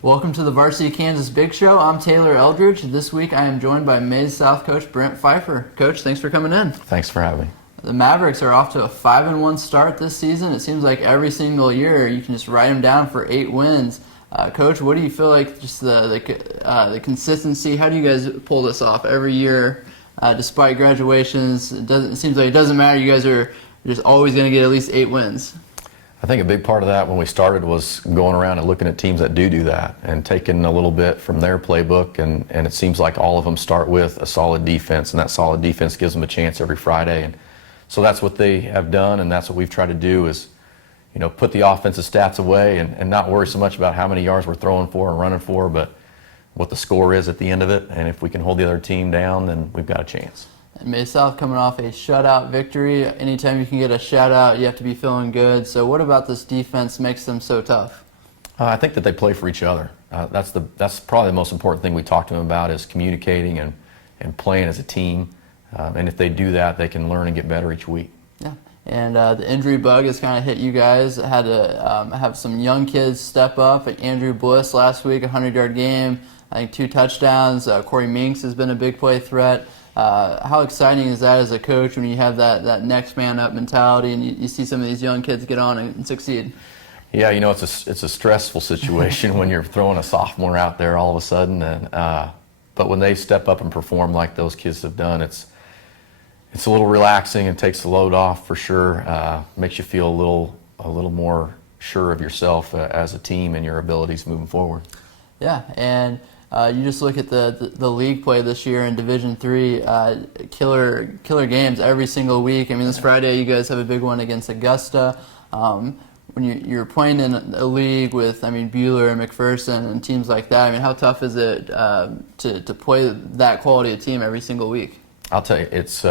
Welcome to the Varsity Kansas Big Show. I'm Taylor Eldridge. This week I am joined by Maize South coach Brent Pfeifer. Coach, thanks for coming in. Thanks for having me. The Mavericks are off to a 5-1 start this season. It seems like every single year you can just write them down for 8 wins. Coach, what do you feel like just the consistency? How do you guys pull this off every year despite graduations? It seems like it doesn't matter. You guys are just always going to get at least 8 wins. I think a big part of that when we started was going around and looking at teams that do that and taking a little bit from their playbook, and it seems like all of them start with a solid defense, and that solid defense gives them a chance every Friday. And so that's what they have done, and that's what we've tried to do is, put the offensive stats away and not worry so much about how many yards we're throwing for and running for, but what the score is at the end of it. And if we can hold the other team down, then we've got a chance. And Maize South coming off a shutout victory. Anytime you can get a shutout, you have to be feeling good. So what about this defense makes them so tough? I think that they play for each other. That's probably the most important thing we talk to them about is communicating and playing as a team. And if they do that, they can learn and get better each week. Yeah. And the injury bug has kind of hit you guys. Had to have some young kids step up. Andrew Bliss last week, 100-yard game, I think 2 touchdowns. Corey Minks has been a big play threat. How exciting is that as a coach when you have that next man up mentality and you see some of these young kids get on and succeed? Yeah, it's a stressful situation when you're throwing a sophomore out there all of a sudden, but when they step up and perform like those kids have done, it's a little relaxing and takes the load off for sure. Makes you feel a little more sure of yourself as a team and your abilities moving forward. Yeah, and you just look at the league play this year in Division III, killer games every single week. I mean, this Friday you guys have a big one against Augusta. When you're playing in a league with, Buehler and McPherson and teams like that, how tough is it to play that quality of team every single week? I'll tell you, it's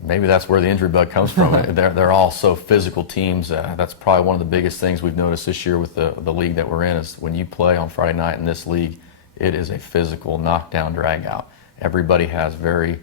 maybe that's where the injury bug comes from. They're all so physical teams. That's probably one of the biggest things we've noticed this year with the league that we're in is when you play on Friday night in this league, it is a physical knockdown drag out. Everybody has very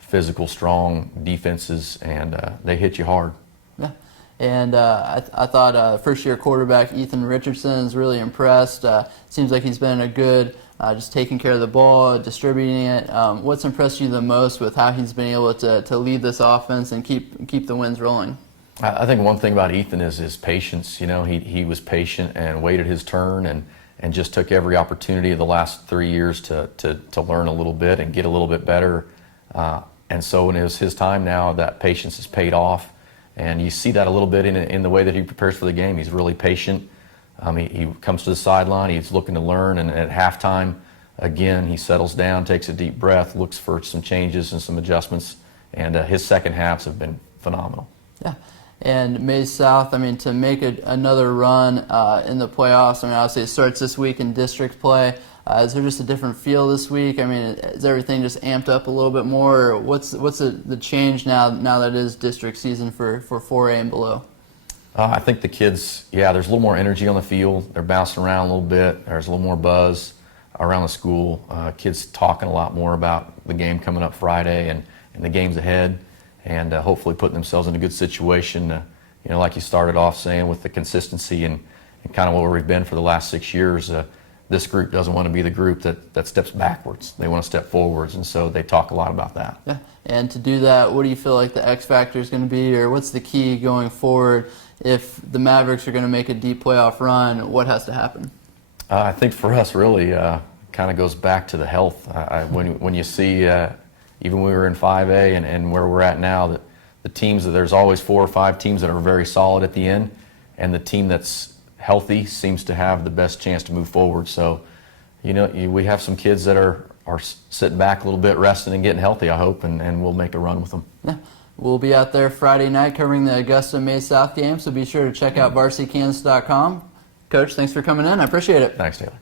physical, strong defenses, and they hit you hard. Yeah, and I thought first-year quarterback Ethan Richardson is really impressed. Seems like he's been a good, just taking care of the ball, distributing it. What's impressed you the most with how he's been able to lead this offense and keep the wins rolling? I think one thing about Ethan is his patience. He was patient and waited his turn and just took every opportunity of the last 3 years to learn a little bit and get a little bit better. And so when it was his time now, that patience has paid off. And you see that a little bit in the way that he prepares for the game. He's really patient. He comes to the sideline, he's looking to learn, and at halftime, again, he settles down, takes a deep breath, looks for some changes and some adjustments, and his second halves have been phenomenal. Yeah. And Maize South, to make another run in the playoffs, obviously it starts this week in district play. Is there just a different feel this week? Is everything just amped up a little bit more? Or what's the change now that it is district season for 4A and below? I think the kids, there's a little more energy on the field. They're bouncing around a little bit. There's a little more buzz around the school. Kids talking a lot more about the game coming up Friday and the games ahead. And hopefully putting themselves in a good situation, like you started off saying, with the consistency and kind of where we've been for the last 6 years. This group doesn't want to be the group that steps backwards. They want to step forwards, and so they talk a lot about that. Yeah, and to do that, what do you feel like the X factor is going to be, or what's the key going forward? If the Mavericks are going to make a deep playoff run, what has to happen? I think for us, really, kind of goes back to the health. When you see even when we were in 5A and where we're at now, that the teams, there's always 4 or 5 teams that are very solid at the end, and the team that's healthy seems to have the best chance to move forward. So, we have some kids that are sitting back a little bit, resting and getting healthy, I hope, and we'll make a run with them. Yeah. We'll be out there Friday night covering the Augusta Maize South game, so be sure to check out varsitykansas.com. Coach, thanks for coming in. I appreciate it. Thanks, Taylor.